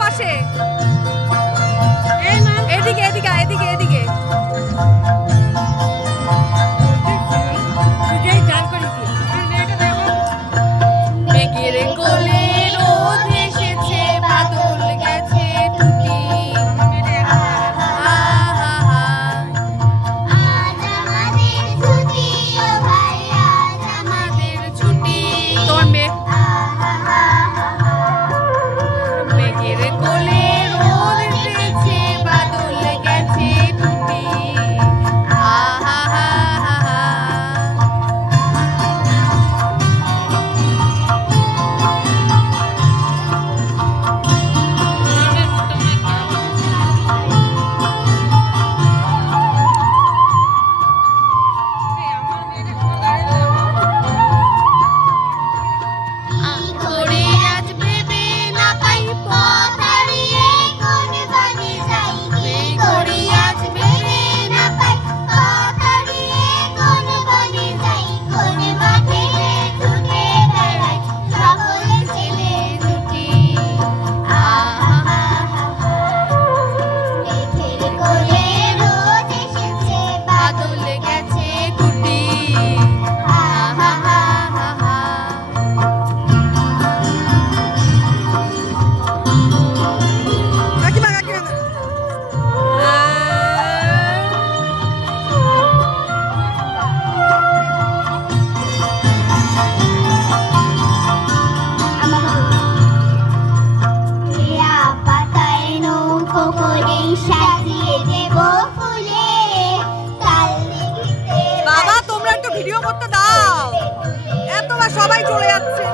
পাশে Ole. Video করতে দাও। এতবার সবাই চলে যাচ্ছে।